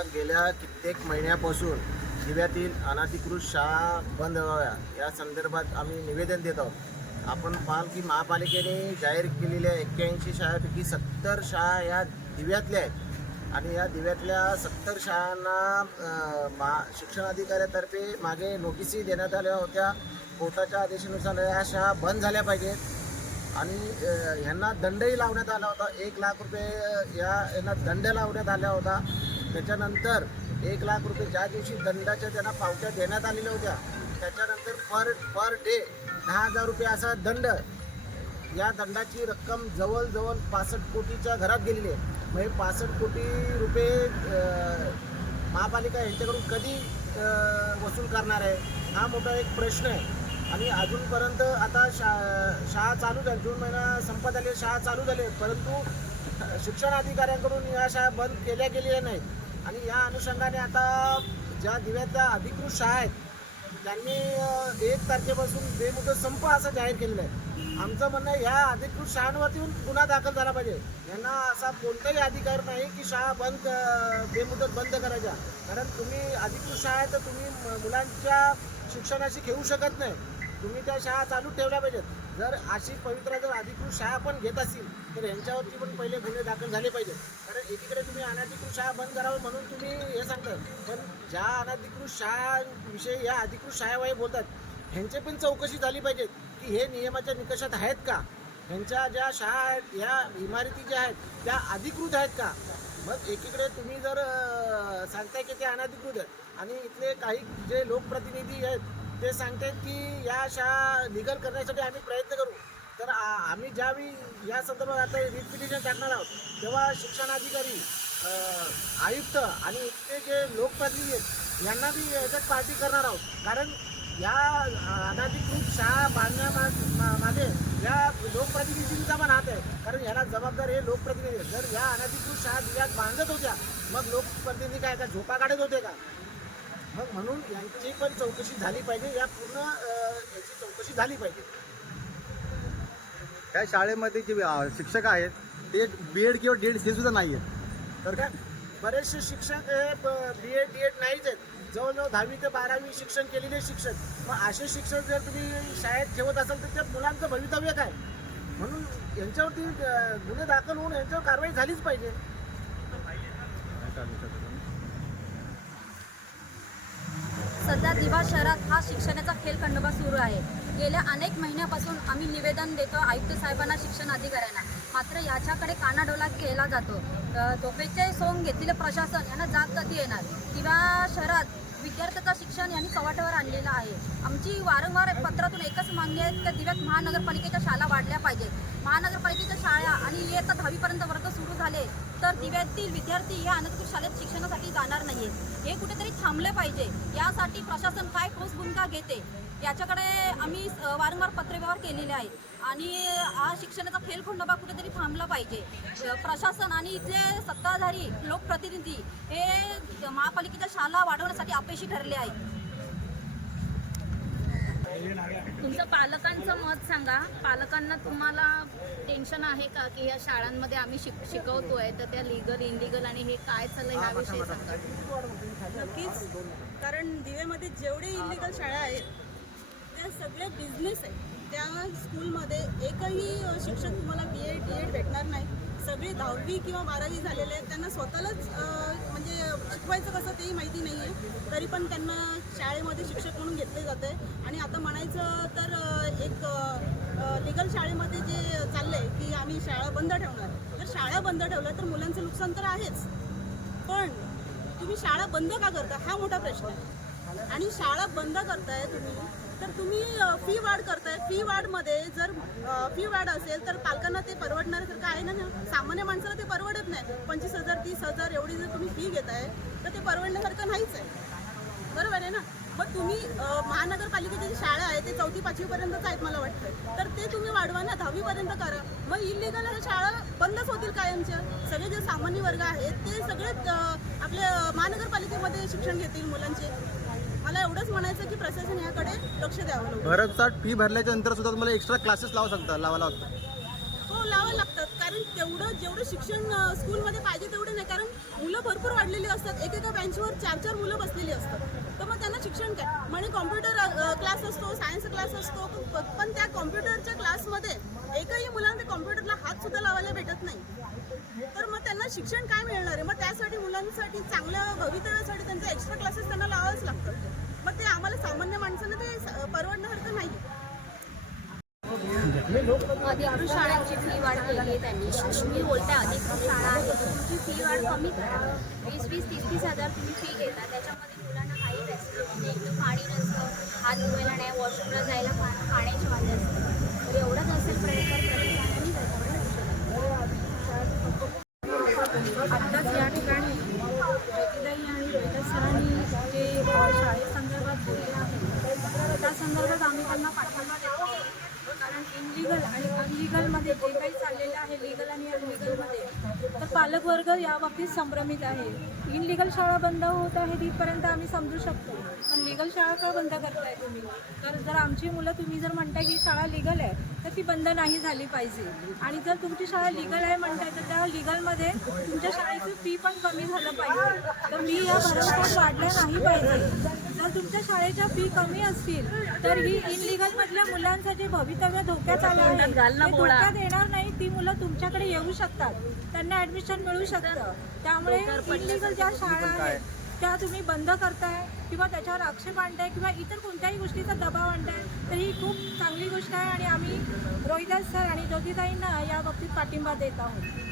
आता गेल्या कित्येक महिन्यापासून दिव्यातील अनाधिकृत शाळा बंद व्हाव्या. या संदर्भात आम्ही निवेदन देत आहोत. आपण पाहाल की महापालिकेने जाहीर केलेल्या एक्क्याऐंशी शाळेपैकी सत्तर शाळा या दिव्यातल्या आहेत. आणि या दिव्यातल्या सत्तर शाळांना मा मा शिक्षणाधिकाऱ्यातर्फे मागे नोटिसी देण्यात आल्या होत्या. कोर्टाच्या आदेशानुसार या शाळा बंद झाल्या पाहिजेत. आणि ह्यांना दंडही लावण्यात आला होता. एक लाख रुपये या यांना दंड लावण्यात आला होता. त्याच्यानंतर एक लाख रुपये ज्या दिवशी दंडाच्या त्यांना पावत्या देण्यात आलेल्या होत्या त्याच्यानंतर पर पर डे दहा हजार रुपये असा दंड या दंडाची रक्कम जवळजवळ पासष्ट कोटीच्या घरात गेलेली आहे. म्हणजे पासष्ट कोटी रुपये महापालिका यांच्याकडून कधी वसूल करणार आहे? हा मोठा एक प्रश्न आहे. आणि अजूनपर्यंत आता शा शाळा चालू झाली. जून महिना संपत आली शाळा चालू झाली आहे. परंतु शिक्षण अधिकाऱ्यांकडून या शाळा बंद केल्या गेलेल्या नाहीत. आणि या अनुषंगाने आता ज्या दिव्यातल्या अधिकृत शाळा आहेत त्यांनी एक तारखेपासून बेमुदत संप असं जाहीर केलेलं आहे. आमचं म्हणणं ह्या अधिकृत शाळांवरती गुन्हा दाखल झाला पाहिजे. यांना असा कोणताही अधिकार नाही की शाळा बंद बेमुदत बंद करायच्या. कारण तुम्ही अधिकृत शाळा आहे तर तुम्ही मुलांच्या शिक्षणाशी घेऊ शकत नाही. तुम्ही त्या शाळा चालू ठेवल्या पाहिजेत. जर अशी पवित्रा जर अधिकृत शाळा पण घेत असतील तर यांच्यावरती पण पहिले गुन्हे दाखल झाले पाहिजेत. एकीकडे तुम्ही अनधिकृत शाळा बंद करावं म्हणून तुम्ही हे सांगता. पण ज्या अनधिकृत शाळांविषयी या अधिकृत शाळेवाई बोलतात ह्यांचे पण चौकशी झाली पाहिजे की हे नियमाच्या निकषात आहेत का? ह्यांच्या ज्या शाळा आहेत ह्या इमारती ज्या आहेत त्या अधिकृत आहेत का? मग एकीकडे तुम्ही जर सांगताय की ते अनधिकृत आहेत आणि इथले काही जे लोकप्रतिनिधी आहेत ते सांगतात की या शाळा लिगल करण्यासाठी आम्ही प्रयत्न करू. तर आम्ही ज्यावेळी या संदर्भात आता रिट टाकणार आहोत तेव्हा शिक्षणाधिकारी आयुक्त आणि इथले जे लोकप्रतिनिधी आहेत यांना बी याच्यात पार्टी करणार आहोत. कारण या अनाधिकृत शाळा बांधण्यामागे या लोकप्रतिनिधींचा पण हात आहे. कारण याला जबाबदार हे लोकप्रतिनिधी आहेत. जर या अनाधिकृत शाळा दिव्यात बांधत होत्या मग लोकप्रतिनिधी काय का झोपा काढत होते का? मग म्हणून यांची पण चौकशी झाली पाहिजे. या पूर्ण याची चौकशी झाली पाहिजे. त्या शाळेमध्ये जे शिक्षक आहेत ते बी एड किंवा डी एड हे सुद्धा नाही आहेत. तर काय बरेचसे शिक्षक हे बी एड डी एड नाहीच आहेत. जवळजवळ दहावी ते बारावी शिक्षण केलेले शिक्षक. मग असे शिक्षक जर तुम्ही शाळेत ठेवत असाल तर त्या मुलांचं भवितव्य काय? म्हणून यांच्यावरती गुन्हे दाखल होऊन यांच्यावर कारवाई झालीच पाहिजे. सध्या दिवा शहरात हा शिक्षणाचा खेळखंडोबा सुरू आहे. गेल्या अनेक महिन्यापासून आम्ही निवेदन देतो आयुक्त साहेबांना शिक्षण अधिकाऱ्यांना. मात्र याच्याकडे कानाडोला केला जातो. झोपेचे सोंग घेतलेलं प्रशासन यांना जाग कधी येणार? किंवा शहरात विद्यार्थ्याचं शिक्षण यांनी चव्हाट्यावर आणलेलं आहे. आमची वारंवार पत्रातून एकच मागणी आहे की दिव्यात महानगरपालिकेच्या शाळा वाढल्या पाहिजेत. महानगरपालिकेच्या शाळा आणि इयत्ता दहावीपर्यंत वर्ग सुरू झाले तर दिव्यातील विद्यार्थी या अनधिकृत शाळेत शिक्षणासाठी जाणार नाहीयेत. हे कुठेतरी थांबले पाहिजे. यासाठी प्रशासन काय ठोस भूमिका घेते? याच्याकडे आम्ही वारंवार पत्रव्यवहार केलेले आहे आणि हा शिक्षणाचा खेळखंडोबा कुठेतरी थांबला पाहिजे. प्रशासन आणि इथले सत्ताधारी लोकप्रतिनिधी हे महापालिकेच्या शाळा वाढवण्यासाठी अपयशी ठरले आहेत. तुमचं पालकांचं मत सांगा. पालकांना तुम्हाला टेन्शन आहे का की या शाळांमध्ये आम्ही शिक शिकवतोय? तर त्या लिगल इनलिगल आणि हे काय चाललंय ह्याविषयी सांगा. नक्कीच. कारण दिवेमध्ये जेवढे इलिगल शाळा आहेत त्या सगळ्या बिझनेस आहेत. त्या स्कूलमध्ये एकही शिक्षक तुम्हाला बी एड डी एड भेटणार नाही. सगळे दहावी किंवा बारावी झालेले आहेत. त्यांना स्वतःलाच म्हणजे शिकवायचं कसं तेही माहिती नाही आहे तरी पण त्यांना शाळेमध्ये शिक्षक म्हणून घेतले जाते. आणि आता म्हणायचं तर एक लिगल शाळेमध्ये जे चाललं आहे की आम्ही शाळा बंद ठेवणार. तर शाळा बंद ठेवल्या तर मुलांचं नुकसान तर आहेच. पण तुम्ही शाळा बंद का करता? हा मोठा प्रश्न आहे. आणि शाळा बंद करताय तुम्ही तर तुम्ही फी वाढ करताय. फी वाढमध्ये जर फी वाढ असेल तर पालकांना ते परवडण्यासारखं आहे. ना सामान्य माणसाला ते परवडत नाही. पंचवीस हजार तीस हजार एवढी जर तुम्ही फी घेताय तर ते परवडण्यासारखं नाहीच आहे. बरोबर आहे ना? मग तुम्ही महानगरपालिकेची जी शाळा आहे ते चौथी पाचवीपर्यंतच आहेत मला वाटतं तर ते तुम्ही वाढवा ना दहावीपर्यंत करा. मग इलिगल शाळा बंदच होतील कायमच्या सगळे जे सामान्य वर्ग आहेत ते सगळेच आपल्या महानगरपालिकेमध्ये शिक्षण घेतील मुलांचे. मला एवढंच म्हणायचं की प्रशासन याकडे लक्ष द्यावं. भरमसाठ फी भरल्याच्या नंतर सुद्धा तुम्हाला एक्स्ट्रा क्लासेस लावा सांगता लावायला लागतात. हो लावावं लागतात. कारण तेवढं जेवढं शिक्षण अ, स्कूलमध्ये पाहिजे तेवढं नाही. कारण मुलं भरपूर वाढलेली असतात. एकेका बेंचवर चार चार मुलं बसलेली असतात. तर मग त्यांना शिक्षण काय? म्हणे कॉम्प्युटर क्लास असतो सायन्स क्लास असतो. प- पण त्या कॉम्प्युटरच्या क्लासमध्ये एकही मुलांना कॉम्प्युटरला हात सुद्धा लावायला भेटत नाही. तर मग त्यांना शिक्षण काय मिळणार आहे? मग त्यासाठी मुलांसाठी चांगल्या भवितव्यासाठी त्यांचे एक्स्ट्रा क्लासेस त्यांना लावावेच लागतात. मग ते आम्हाला सामान्य माणसांना ते परवडण्यासारखं नाही अधिकृत शाळांची फी वाढ केली आहे त्यांनी. मी बोलताय अधिकृत शाळा आहे तुमची फी वाढ कमी करा. वीस वीस तीस तीस हजार तुम्ही फी घेता. त्याच्यामध्ये मुलांना काही फॅसिलिटी नाही. पाणी नसतं हात धुवायला नाही वॉशरूमला जायला पा पाण्याची वाटे असते तर एवढंच असेल प्रयत्न प्रत्येकाने त्याच्यावर आत्ताच या ठिकाणी ज्योतिताई आणि रोहिदास सरांनी जे अ, शाळेसंदर्भात बोलले आहे त्या संदर्भात आम्ही त्यांना पाठिंबा देतो आहोत. कारण इनलिगल आणि अनलिगलमध्ये जे काही चाललेलं आहे लिगल आणि अनलिगलमध्ये तर पालकवर्ग या बाबतीत संभ्रमित आहे. इनलिगल शाळा बंद होत आहे तिथपर्यंत आम्ही समजू शकतो. पण लिगल शाळा का बंद करताय तुम्ही? तर जर आमची मुलं तुम्ही जर म्हणताय की शाळा लिगल आहे तर ती बंद नाही झाली पाहिजे. आणि जर तुमची शाळा लिगल आहे म्हणताय तर त्या लिगलमध्ये तुमच्या शाळेची फी पण कमी झालं पाहिजे. तर मी या भरवशात वाढल्या नाही पाहिजे. जर तुमच्या शाळेच्या फी कमी असतील तर ही इनलिगल मधल्या मुलांचं जे भवितव्य धोक्यात आलं आहे धोक्यात येणार ती मुलं तुमच्याकडे येऊ शकतात. त्यांना ऍडमिशन मिळू शकतं. त्यामुळे इनलिगल ज्या शाळा आहेत त्या तुम्ही बंद करताय किंवा त्याच्यावर आक्षेप आणताय किंवा इतर कोणत्याही गोष्टीचा दबाव आणताय तर ही खूप चांगली गोष्ट आहे आणि आम्ही रोहिदास सर आणि ज्योतिताईंना या बाबतीत पाठिंबा देत आहोत.